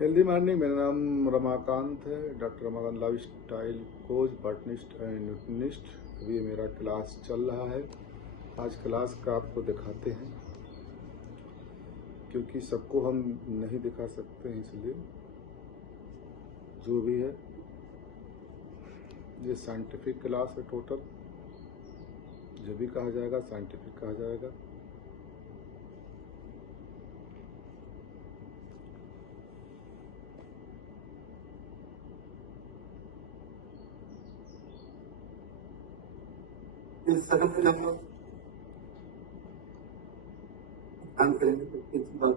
Healthy morning. मेरा नाम रमाकांत है, doctor Ramakant life style coach, botanist and nutritionist. अभी मेरा क्लास चल रहा है। आज क्लास का आपको दिखाते हैं, क्योंकि सबको हम नहीं दिखा सकते हैं, इसलिए जो भी है ये साइंटिफिक क्लास है। टोटल जो भी कहा जाएगा साइंटिफिक कहा जाएगा। इस सदन में हम लोग काम करेंगे तो किस बात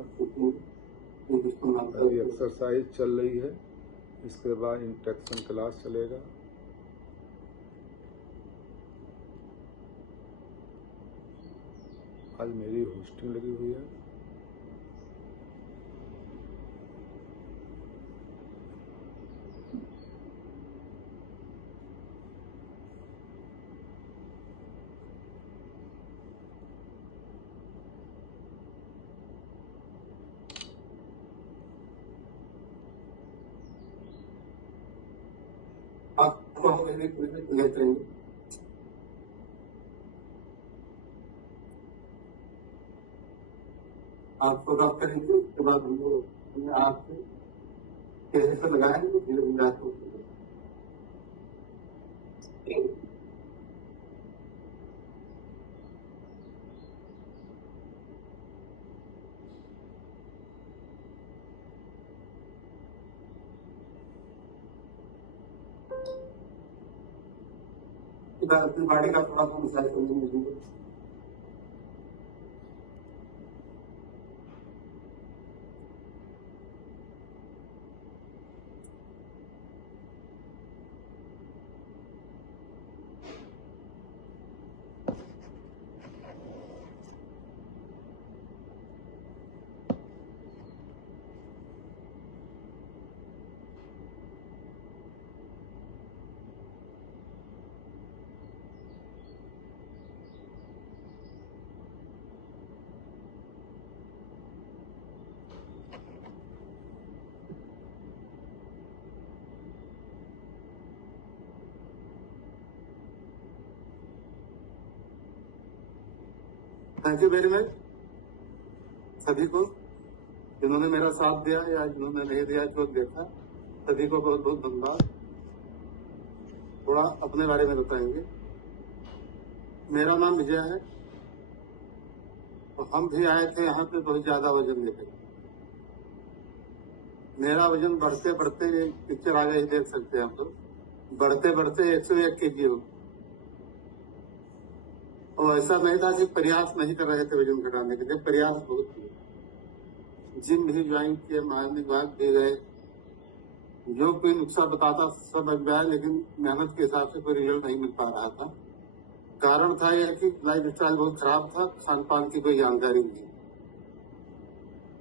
अभी एक्सरसाइज चल रही है, इसके बाद इंट्रैक्शन क्लास चलेगा। आज मेरी होस्टिंग लगी हुई है। आपको हम लेते रहेंगे। आपको रब करेंगे, उसके बाद हम लोग आपसे कैसे से लगाएंगे, धीरे धीरे आपको अपनी बॉडी का थोड़ा सा मसाज करने मिलेंगे। थैंक यू वेरी मच सभी को, जिन्होंने मेरा साथ दिया या जिन्होंने नहीं दिया, जो देखा, सभी को बहुत बहुत धन्यवाद। थोड़ा अपने बारे में बताएंगे। मेरा नाम विजय है, तो हम भी आए थे यहाँ पे बहुत ज्यादा वजन लेकर। मेरा वजन बढ़ते बढ़ते, पिक्चर आगे ही देख सकते हैं आप लोग, बढ़ते बढ़ते 101 kg हो। और ऐसा नहीं था कि प्रयास नहीं कर रहे थे वजन घटाने के लिए, प्रयास बहुत किए। जिम भी ज्वाइन किए, मॉर्निंग वॉक भी गए, जो कोई नुस्खा बताता सब अजमाया, लेकिन मेहनत के हिसाब से कोई रिजल्ट नहीं मिल पा रहा था। कारण था यह कि लाइफ स्टाइल बहुत खराब था, खान पान की कोई जानकारी नहीं।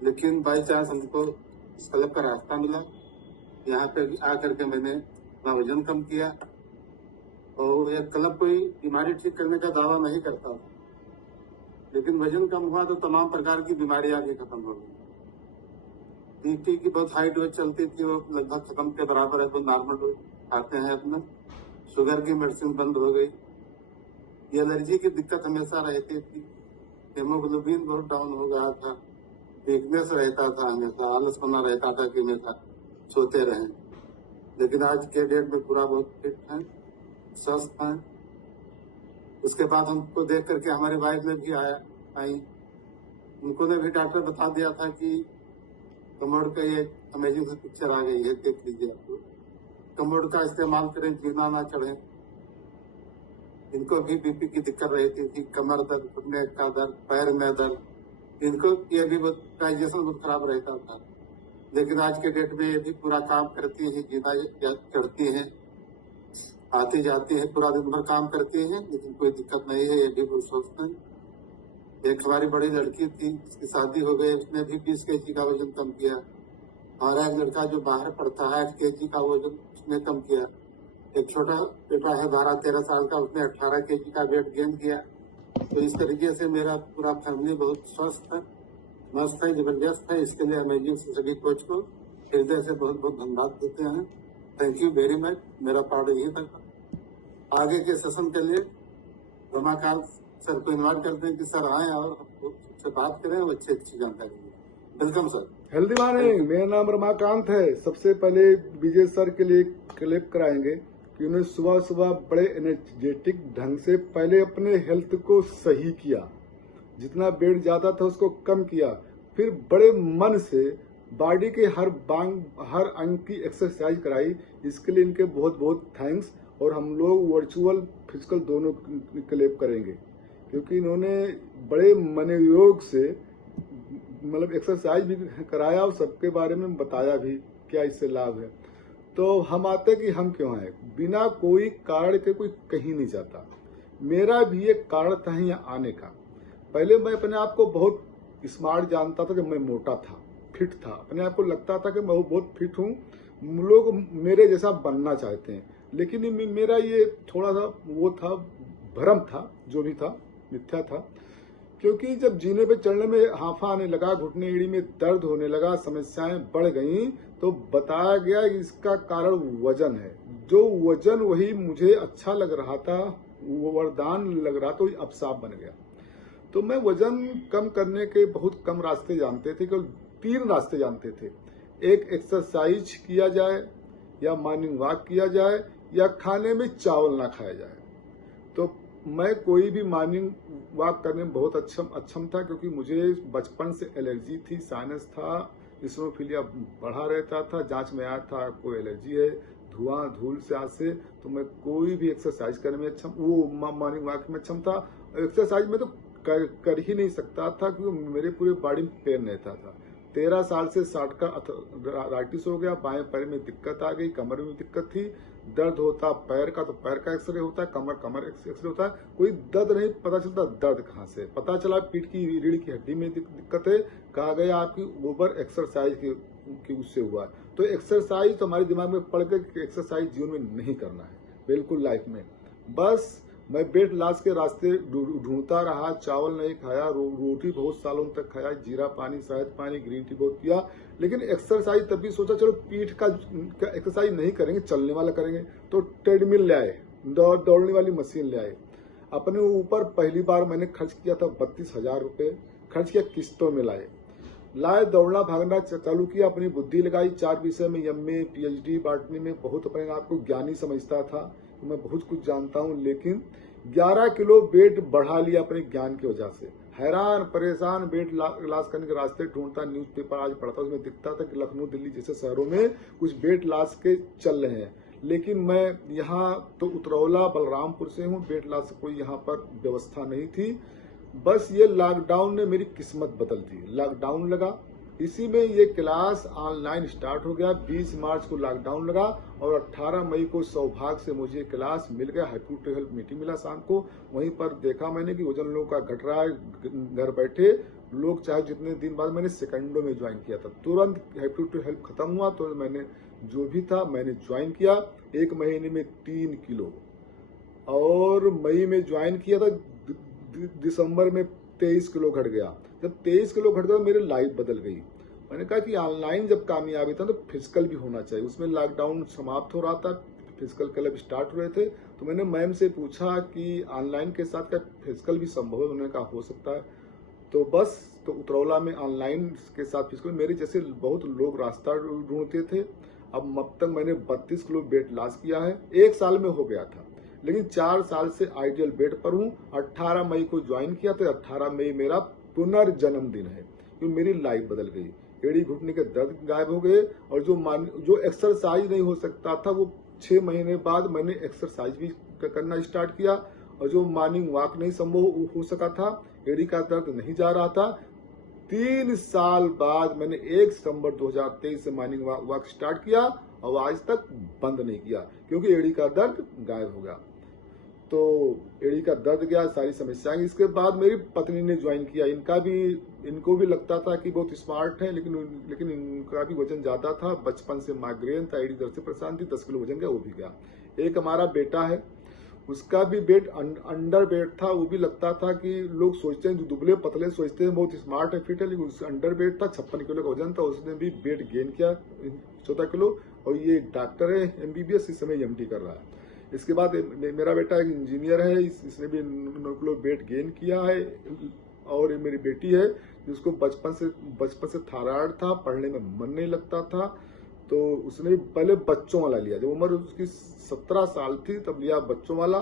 लेकिन बाई चांस हमको इस क्लब का रास्ता मिला। यहाँ पे आकर के मैंने अपना वजन कम किया। और यह क्लब कोई बीमारी ठीक करने का दावा नहीं करता था, लेकिन वजन कम हुआ तो तमाम प्रकार की बीमारियां भी खत्म हो गई। बीपी की बहुत हाई डोज चलती थी, वो लगभग खत्म के बराबर है, तो नॉर्मल डोज आते हैं अपना। शुगर की मेडिसिन बंद हो गई। ये एलर्जी की दिक्कत हमेशा रहती थी। हेमोग्लोबिन बहुत डाउन हो गया था, वीकनेस रहता था, हमेशा आलस बना रहता था कि हमेशा सोते रहें। लेकिन आज के डेट में पूरा बहुत फिट है, स्वस्थ है। उसके बाद हमको देख करके हमारे वाइफ में भी आई, उनको ने भी डॉक्टर बता दिया था कि कमोड का ये अमेजिंग सी पिक्चर आ गई है, देख लीजिए आप लोग। कमोड का इस्तेमाल करें, जीना ना चढ़े। इनको भी बीपी की दिक्कत रहती थी, कमर दर्द, घुटने का दर्द, पैर में दर्द, इनको ये भी बहुत डाइजेशन बहुत खराब रहता था। लेकिन आज के डेट में ये भी पूरा काम करती है, जीना चढ़ती है, आती जाती है, पूरा दिन भर काम करती है, लेकिन कोई दिक्कत नहीं है। ये भी बहुत स्वस्थ है। एक हमारी बड़ी लड़की थी, उसकी शादी हो गई, उसने भी 20 kg का वजन कम किया। हमारा एक लड़का जो बाहर पढ़ता है, 8 kg का वजन उसने कम किया। एक छोटा बेटा है 12-13 साल का, उसने 18 kg का वेट गेन किया। तो इस तरीके से मेरा पूरा फैमिली बहुत स्वस्थ है, मस्त है, जबरदस्त है। इसके लिए अमेजिंग सभी कोच को हृदय से बहुत बहुत धन्यवाद देते हैं। Thank you very much. मेरा पार्ट यही तक। आगे के सेशन के लिए रमाकांत सर को इन्वाइट करते हैं कि सर आए और उससे बात करें और अच्छी अच्छी जानकारी दें। Welcome sir. Healthy morning. मेरा नाम रमाकांत है। सबसे पहले विजय सर के लिए क्लिप कराएंगे कि उन्होंने सुबह सुबह बड़े एनर्जेटिक ढंग से पहले अपने हेल्थ को सही किया, जितना वेट ज्यादा था उसको कम किया, फिर बड़े मन से बॉडी के हर अंग की एक्सरसाइज कराई। इसके लिए इनके बहुत बहुत थैंक्स। और हम लोग वर्चुअल फिजिकल दोनों क्लिप करेंगे क्योंकि इन्होंने बड़े मनोयोग से मतलब एक्सरसाइज भी कराया और सबके बारे में बताया भी क्या इससे लाभ है। तो हम आते कि हम क्यों आए। बिना कोई कारण के कोई कहीं नहीं जाता। मेरा भी एक कारण था यहाँ आने का। पहले मैं अपने आप को बहुत स्मार्ट जानता था जब मैं मोटा था, फिट था। अपने आप को लगता था कि मैं बहुत फिट हूँ, लोग मेरे जैसा बनना चाहते हैं। लेकिन मेरा ये थोड़ा सा वो था, भ्रम था, जो भी था मिथ्या था। क्योंकि जब जीने पे चढ़ने में हांफा आने लगा, घुटने एड़ी में दर्द होने लगा, समस्याएं बढ़ गईं, तो बताया गया कि इसका कारण वजन है। जो वजन वही मुझे अच्छा लग रहा था, वो वरदान लग रहा था, अब साफ बन गया। तो मैं वजन कम करने के बहुत कम रास्ते जानते थे, केवल 3 रास्ते जानते थे। एक, एक्सरसाइज किया जाए, या मॉर्निंग वॉक किया जाए, या खाने में चावल ना खाया जाए। तो मैं कोई भी मॉर्निंग वॉक करने में बहुत अक्षम था क्योंकि मुझे बचपन से एलर्जी थी, साइनस था, इसनोफिलिया बढ़ा रहता था, जांच में आया था कोई एलर्जी है धुआं धूल से आज से। तो मैं कोई भी एक्सरसाइज करने में मॉर्निंग वॉक में अक्षम था। एक्सरसाइज में तो कर ही नहीं सकता था क्योंकि मेरे पूरे बॉडी में पेन रहता था। 13 साल से 60 का आर्थराइटिस हो गया, बाएं पैर में दिक्कत आ गई, कमर में दिक्कत थी, दर्द होता पैर का तो पैर का एक्सरे होता है, कमर एक्सरे होता है, कोई दर्द नहीं पता चलता दर्द कहाँ से। पता चला पीठ की रीढ़ की हड्डी में दिक्कत है, कहा गया आपकी ओवर एक्सरसाइज की उससे हुआ। तो एक्सरसाइज तो हमारे दिमाग में पड़ गई कि एक्सरसाइज जीवन में नहीं करना है बिल्कुल लाइफ में। बस मैं वेट लॉस के रास्ते ढूंढता रहा, चावल नहीं खाया, रोटी बहुत सालों तक खाया, जीरा पानी, शहद पानी, ग्रीन टी बहुत पिया। लेकिन एक्सरसाइज तब भी सोचा चलो पीठ का एक्सरसाइज नहीं करेंगे, चलने वाला करेंगे। तो ट्रेडमिल ले आए, दौड़ने वाली मशीन ले आए। अपने ऊपर पहली बार मैंने खर्च किया था 32,000 रुपए, खर्च किया, किस्तों में लाए, दौड़ना भागना चालू किया, अपनी बुद्धि लगाई। 4 विषय में एमए, पीएचडी, बॉटनी में बहुत अपने आप को ज्ञानी समझता था, मैं बहुत कुछ जानता हूं। लेकिन 11 किलो वेट बढ़ा लिया अपने ज्ञान की वजह से। हैरान परेशान वेट लॉस करने के रास्ते ढूंढता, न्यूज़पेपर आज पढ़ता, उसमें दिखता था कि लखनऊ दिल्ली जैसे शहरों में कुछ वेट लॉस के चल रहे हैं। लेकिन मैं यहाँ तो उतरौला बलरामपुर से हूँ, वेट लॉस कोई यहाँ पर व्यवस्था नहीं थी। बस ये लॉकडाउन ने मेरी किस्मत बदल दी। लॉकडाउन लगा, इसी में ये क्लास ऑनलाइन स्टार्ट हो गया। 20 मार्च को लॉकडाउन लगा और 18 मई को सौभाग्य से मुझे क्लास मिल गया। हैप्पी टू हेल्प मीटिंग मिला शाम को। वहीं पर देखा मैंने कि वजन लोगों का घट रहा है, घर बैठे लोग चाहे जितने दिन बाद, मैंने सेकंडों में ज्वाइन किया था। तुरंत हैप्पी टू हेल्प खत्म हुआ तो मैंने जो भी था मैंने ज्वाइन किया। 1 महीने में 3 किलो और मई में ज्वाइन किया था, दिसंबर में 23 किलो घट गया। जब 23 किलो घट गया तो मेरी लाइफ बदल गई। मैंने कहा कि ऑनलाइन जब कामयाबी था तो फिजिकल भी होना चाहिए। उसमें लॉकडाउन समाप्त हो रहा था, फिजिकल क्लब स्टार्ट हुए थे। तो मैंने मैम से पूछा कि ऑनलाइन के साथ क्या फिजिकल भी संभव है। उन्होंने कहा हो सकता है। तो बस तो उतरौला में ऑनलाइन के साथ फिजिकल, मेरे जैसे बहुत लोग रास्ता ढूंढते थे। अब तक मैंने 32 किलो वेट लॉस किया है, 1 साल में हो गया था। लेकिन 4 साल से आइडियल वेट पर हूँ। 18 मई को ज्वाइन किया तो 18 मई मेरा पुनर्जन्म दिन है क्योंकि मेरी लाइफ बदल गई। एड़ी घुटने के दर्द गायब हो गए और जो एक्सरसाइज नहीं हो सकता था वो 6 महीने बाद मैंने एक्सरसाइज भी करना स्टार्ट किया। और जो मॉर्निंग वॉक नहीं संभव हो सका था, एड़ी का दर्द नहीं जा रहा था, 3 साल बाद मैंने 1 सितंबर 2023 से मॉर्निंग वॉक स्टार्ट किया और आज तक बंद नहीं किया क्योंकि एड़ी का दर्द गायब हो गया। तो एड़ी का दर्द गया, सारी समस्याएं। इसके बाद मेरी पत्नी ने ज्वाइन किया। इनको भी लगता था कि बहुत स्मार्ट है, लेकिन इनका भी वजन ज्यादा था। बचपन से माइग्रेन था, एड़ी दर्द से परेशान थी, 10 किलो वजन गया, वो भी गया। एक हमारा बेटा है, उसका भी वेट अंडर वेट था। वो भी लगता था कि लोग सोचते हैं जो दुबले पतले सोचते हैं बहुत स्मार्ट है, फिट है, लेकिन उसका अंडर वेट था। 56 किलो का वजन था। उसने भी वेट गेन किया 14 किलो। और ये डॉक्टर है MBBS, इस समय MD कर रहा है। इसके बाद मेरा बेटा एक इंजीनियर है, इसने भी 9 किलो वेट गेन किया है। और ये मेरी बेटी है जिसको बचपन से थायराइड था, पढ़ने में मन नहीं लगता था, तो उसने पहले बच्चों वाला लिया। जब उम्र उसकी 17 साल थी तब लिया बच्चों वाला।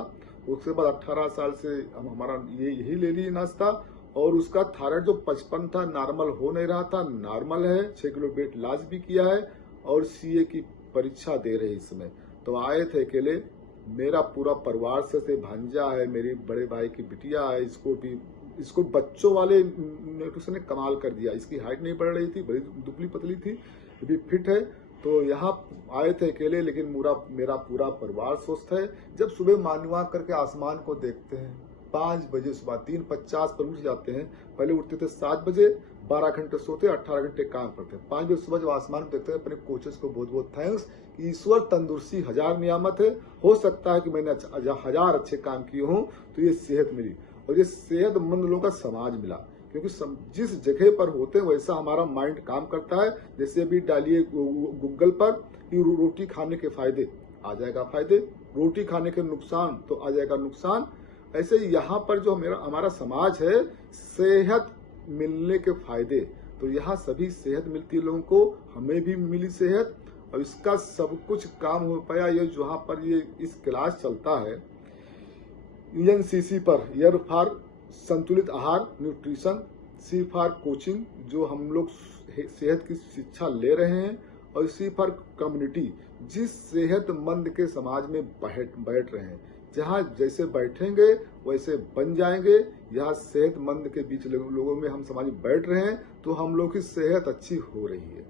उसके बाद 18 साल से हम हमारा यही ले ली नाश्ता। और उसका थायराइड जो 55 था नॉर्मल हो नहीं रहा था, नॉर्मल है। 6 किलो वेट लॉस भी किया है और CA की परीक्षा दे रहे इस समय। तो आए थे अकेले, मेरा पूरा परिवार से भांजा है, मेरी बड़े भाई की बिटिया है, इसको बच्चों वाले न्यूट्रिशन ने कमाल कर दिया। इसकी हाइट नहीं बढ़ रही थी, बड़ी दुबली पतली थी, अभी फिट है। तो यहाँ आए थे अकेले, लेकिन मेरा पूरा परिवार स्वस्थ है। जब सुबह मानवा करके आसमान को देखते हैं 5 बजे सुबह 3:50 पर उठ जाते हैं। पहले उठते थे 7 बजे, 12 घंटे सोते, 18 घंटे काम करते। 5 बजे सुबह जब आसमान को देखते हैं, अपने कोचेस को बहुत बहुत थैंक्स कि ईश्वर तंदुरुस्ती 1000 नियामत है। हो सकता है कि मैंने 1000 अच्छे काम किए हों तो ये सेहत मिली, और ये सेहतमंद लोगों का समाज मिला। क्योंकि जिस जगह पर होते हैं वैसा हमारा माइंड काम करता है। जैसे अभी डालिए गूगल पर कि रोटी खाने के फायदे, आ जाएगा फायदे। रोटी खाने के नुकसान, तो आ जाएगा नुकसान। ऐसे यहाँ पर जो हमारा समाज है, सेहत मिलने के फायदे, तो यहाँ सभी सेहत मिलती है लोगों को, हमें भी मिली सेहत। और इसका सब कुछ काम हो पाया ये जहाँ पर ये इस क्लास चलता है ENCC पर, ईयर फॉर संतुलित आहार न्यूट्रिशन, C फॉर कोचिंग, जो हम लोग सेहत की शिक्षा ले रहे हैं, और C फॉर कम्युनिटी, जिस सेहतमंद के समाज में बैठ रहे हैं। जहाँ जैसे बैठेंगे वैसे बन जाएंगे। यहाँ सेहतमंद के बीच लोगों में हम समाज में बैठ रहे हैं तो हम लोग की सेहत अच्छी हो रही है।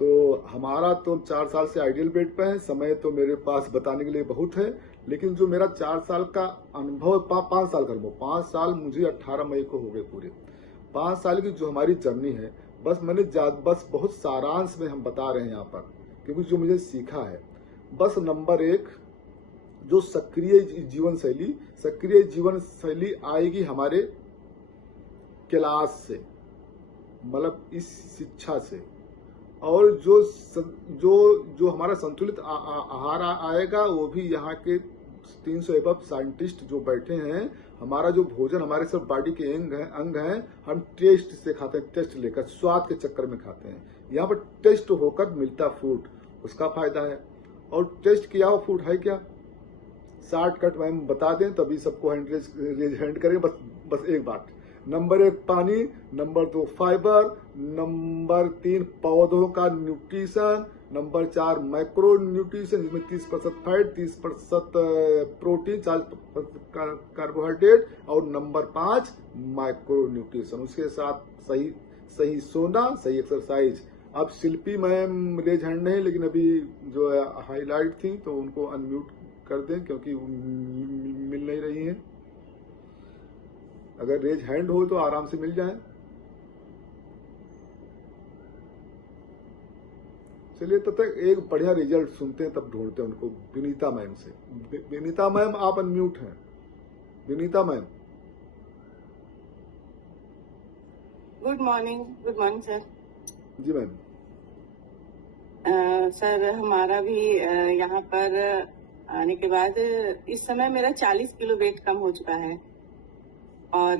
तो हमारा तो 4 साल से आइडियल वेट पे है। समय तो मेरे पास बताने के लिए बहुत है, लेकिन जो मेरा 4 साल का अनुभव, 5 साल का अनुभव, 5 साल मुझे 18 मई को हो गए पूरे। 5 साल की जो हमारी जर्नी है, बस बहुत सारांश में हम बता रहे हैं यहाँ पर, क्योंकि जो मुझे सीखा है। बस नंबर 1, जो सक्रिय जीवन शैली आएगी हमारे क्लास से, मतलब इस शिक्षा से। और जो हमारा संतुलित आहार आएगा, वो भी यहाँ के 300 एबव साइंटिस्ट जो बैठे हैं। हमारा जो भोजन हमारे सब बॉडी के अंग हैं, हम टेस्ट से खाते हैं, टेस्ट लेकर, स्वाद के चक्कर में खाते हैं। यहाँ पर टेस्ट होकर मिलता फूड, उसका फायदा है। और टेस्ट किया हुआ फूड है क्या, शॉर्टकट में हम बता दें तभी सबको हैंड करेंगे। बस एक बात, नंबर 1 पानी, नंबर 2 फाइबर, नंबर 3 पौधों का न्यूट्रिशन, नंबर 4 मैक्रो न्यूट्रिशन, जिसमें 30% फैट, 30% प्रोटीन, 40% कार्बोहाइड्रेट, और नंबर 5 माइक्रो न्यूट्रिशन। उसके साथ सही सोना, सही एक्सरसाइज। अब शिल्पी मैम रेज हैंड नहीं, लेकिन अभी जो हाईलाइट थी तो उनको अनम्यूट कर दें क्योंकि मिल नहीं रही हैं। अगर रेज हैंड हो तो आराम से मिल जाए। चलिए तब तक एक बढ़िया रिजल्ट सुनते हैं, तब ढूंढते हैं उनको विनीता मैम से। विनीता मैम आप अनम्यूट हैं। Vinita ma'am, good morning sir. जी मैम। सर हमारा भी यहाँ पर आने के बाद इस समय मेरा 40 किलो वेट कम हो चुका है। और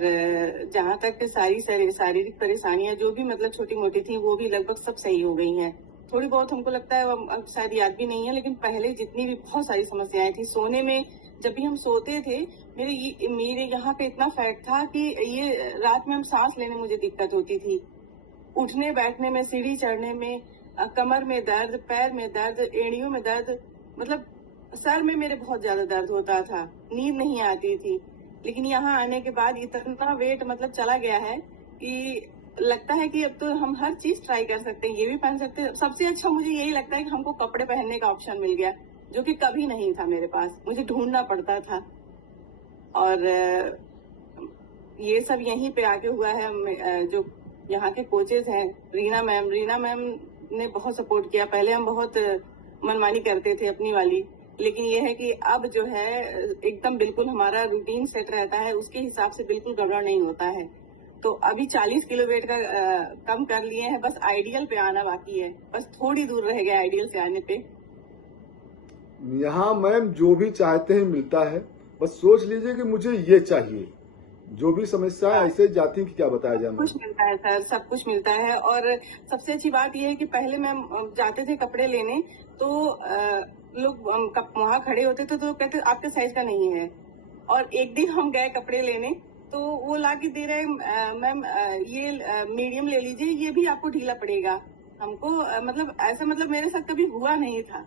जहाँ तक सारी शारीरिक परेशानियां जो भी मतलब छोटी मोटी थी वो भी लगभग सब सही हो गई हैं। थोड़ी बहुत हमको लगता है अब शायद याद भी नहीं है, लेकिन पहले जितनी भी बहुत सारी समस्याएं थी, सोने में जब भी हम सोते थे मेरे यहाँ पे इतना फैट था कि ये रात में हम सांस लेने में मुझे दिक्कत होती थी, उठने बैठने में, सीढ़ी चढ़ने में, कमर में दर्द, पैर में दर्द, एड़ियों में दर्द, मतलब सर में मेरे बहुत ज्यादा दर्द होता था, नींद नहीं आती थी। लेकिन यहाँ आने के बाद इतना वेट मतलब चला गया है कि लगता है कि अब तो हम हर चीज ट्राई कर सकते हैं, ये भी पहन सकते हैं। सबसे अच्छा मुझे यही लगता है कि हमको कपड़े पहनने का ऑप्शन मिल गया, जो कि कभी नहीं था मेरे पास, मुझे ढूंढना पड़ता था। और ये सब यहीं पे आके हुआ है। जो यहाँ के कोचेज हैं, रीना मैम ने बहुत सपोर्ट किया। पहले हम बहुत मनमानी करते थे अपनी वाली, लेकिन ये है कि अब जो है एकदम बिल्कुल हमारा रूटीन सेट रहता है, उसके हिसाब से बिल्कुल गड़बड़ नहीं होता है। तो अभी 40 किलो वेट का कम कर लिए हैं, बस आइडियल पे आना बाकी है, बस थोड़ी दूर रह गया आइडियल से आने पे। यहाँ मैम जो भी चाहते हैं मिलता है, बस सोच लीजिए कि मुझे ये चाहिए। जो भी समस्या है ऐसे जाती है कि क्या बताया जाए। कुछ मिलता है सर, सब कुछ मिलता है। और सबसे अच्छी बात यह है कि पहले मैम जाते थे कपड़े लेने तो लोग वहाँ खड़े होते थे तो कहते आपके साइज का नहीं है, और एक दिन हम गए कपड़े लेने तो वो ला के दे रहे मैम ये मीडियम ले लीजिए, ये भी आपको ढीला पड़ेगा। हमको मतलब ऐसा मतलब मेरे साथ कभी हुआ नहीं था,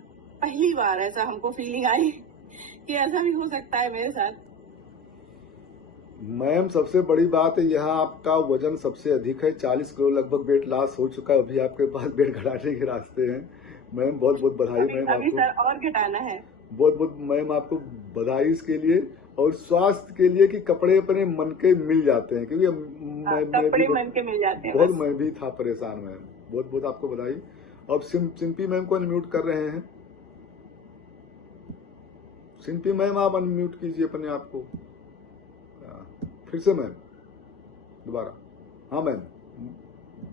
पहली बार ऐसा हमको फीलिंग आई कि ऐसा भी हो सकता है मेरे साथ। मैम सबसे बड़ी बात है यहाँ आपका वजन सबसे अधिक है, 40 किलो लगभग वेट लॉस हो चुका है। अभी आपके पास वेट घटाने के रास्ते हैं। मैम बहुत बहुत बधाई मैम अभी आपको। सर और घटाना है। बहुत बहुत मैम आपको बधाई इसके लिए, और स्वास्थ्य के लिए कि कपड़े अपने मन के मिल जाते हैं, क्योंकि कपड़े मन के मिल जाते हैं बहुत बस। मैं भी था परेशान मैम। बहुत बहुत आपको बधाई। अब सिंपी मैम को अनम्यूट कर रहे हैं। सिंपी मैम आप अनम्यूट कीजिए अपने आप को। फिर से मैम दोबारा। हाँ मैम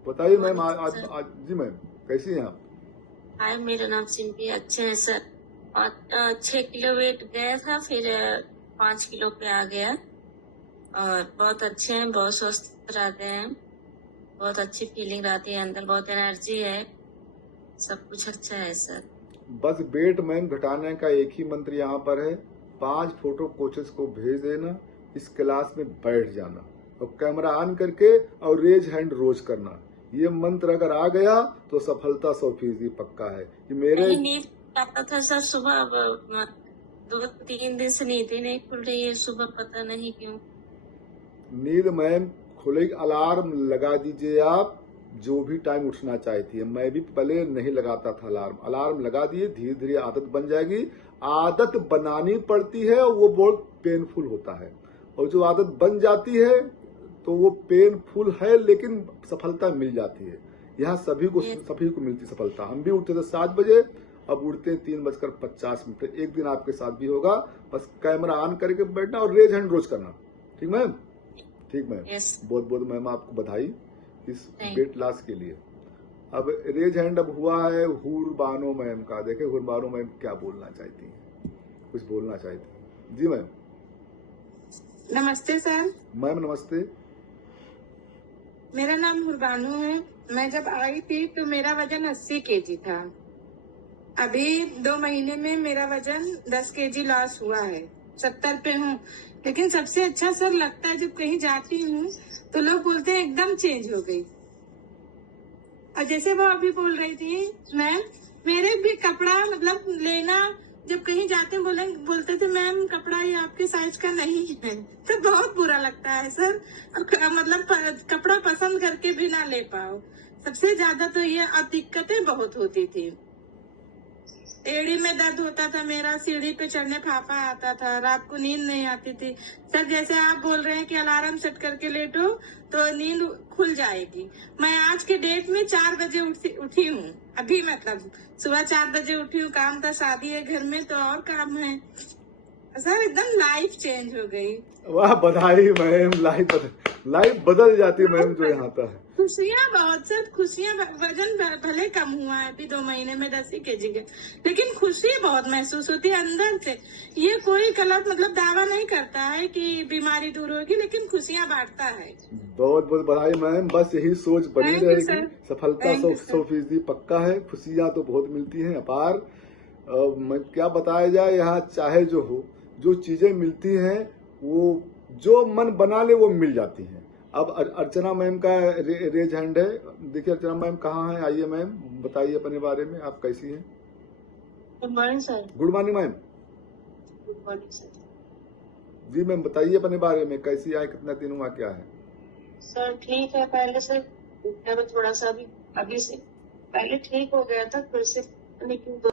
बताइए मैम। आज जी मैम कैसी हैं आप? हाय, मेरा नाम सिंपी। अच्छे हैं सर। और 6 किलो वेट गया था, फिर 5 किलो पे आ गया, और बहुत अच्छे हैं, बहुत स्वस्थ रहते हैं, बहुत अच्छी फीलिंग रहती है अंदर, बहुत एनर्जी है, सब कुछ अच्छा है सर। बस वेट मैम घटाने का एक ही मंत्र यहाँ पर है, 5 फोटो कोचेस को भेज देना, इस क्लास में बैठ जाना और कैमरा ऑन करके और रेज हैंड रोज करना। ये मंत्र अगर आ गया तो सफलता 100% पक्का है। ये मेरे नींद आता था सर सुबह, अब 2-3 दिन से नींद ही नहीं खुल रही है सुबह, पता नहीं क्यों। नींद मैम खुलेगी, अलार्म लगा दीजिए आप जो भी टाइम उठना चाहती है। मैं भी पहले नहीं लगाता था अलार्म लगा दिए, धीरे धीरे आदत बन जाएगी। आदत बनानी पड़ती है और वो बहुत पेनफुल होता है, और जो आदत बन जाती है तो वो पेनफुल है लेकिन सफलता मिल जाती है। यहाँ सभी को मिलती सफलता। हम भी उठते थे 7 बजे, अब उठते हैं 3:50। एक दिन आपके साथ भी होगा। बस कैमरा ऑन करके बैठना और रेज हैंड रोज करना। ठीक मैम? ठीक मैम। बहुत बहुत मैम आपको बधाई इस वेट लॉस के लिए। अब रेज हैंड अब हुआ है हुरबानो मैम का। देखे हुरबानो मैम क्या बोलना चाहती हैं, कुछ बोलना चाहती। जी मैम। नमस्ते सर। मैम नमस्ते। मेरा नाम हुरबानो है। मैं जब आई थी तो मेरा वजन 80 केजी था। अभी 2 महीने में मेरा वजन 10 केजी लॉस हुआ है, 70 पे हूँ। लेकिन सबसे अच्छा सर लगता है जब कहीं जाती हूँ तो लोग बोलते हैं एकदम चेंज हो गई। और जैसे वो अभी बोल रही थी मैम, मेरे भी कपड़ा मतलब लेना, जब कहीं जाते बोलते थे मैम कपड़ा ये आपके साइज का नहीं है, तो बहुत बुरा लगता है सर। और मतलब कपड़ा पसंद करके भी ना ले पाओ। सबसे ज्यादा तो ये दिक्कतें बहुत होती थी। एड़ी में दर्द होता था मेरा, सीढ़ी पे चढ़ने फाफा आता था, रात को नींद नहीं आती थी। सर जैसे आप बोल रहे हैं कि अलार्म सेट करके लेटो तो नींद खुल जाएगी। मैं आज के डेट में 4 बजे उठी हूँ। अभी मतलब सुबह 4 बजे उठी हूँ, काम था, शादी है घर में तो और काम है सर। एकदम लाइफ चेंज हो गई। वाह बधाई मैम। लाइफ बदल जाती है मैम जो यहाँ आता है। खुशियाँ बहुत सर, खुशियाँ। वजन भले कम हुआ है अभी 2 महीने में 10 केजी के, लेकिन खुशी बहुत महसूस होती है अंदर से। ये कोई गलत मतलब दावा नहीं करता है कि बीमारी दूर होगी, लेकिन खुशियाँ बांटता है। बहुत बहुत बधाई मैम। बस यही सोच बनी रहेगी, सफलता 100% पक्का है। खुशियाँ तो बहुत मिलती हैं अपार। मैं क्या बताया जाए, यहाँ चाहे जो हो, जो चीजें मिलती हैं वो जो मन बना ले वो मिल जाती हैं। अब अर्चना मैम का रेज हैंड है। देखिए अर्चना मैम कहाँ है, आइए मैम बताइए अपने बारे में, आप कैसी हैं? Good morning sir. Good morning ma'am. Good morning sir. जी मैम बताइए अपने बारे में, कैसी आए, कितना दिन हुआ, क्या है? सर ठीक है, पहले से थोड़ा सा अभी से पहले ठीक हो गया था, फिर से लेकिन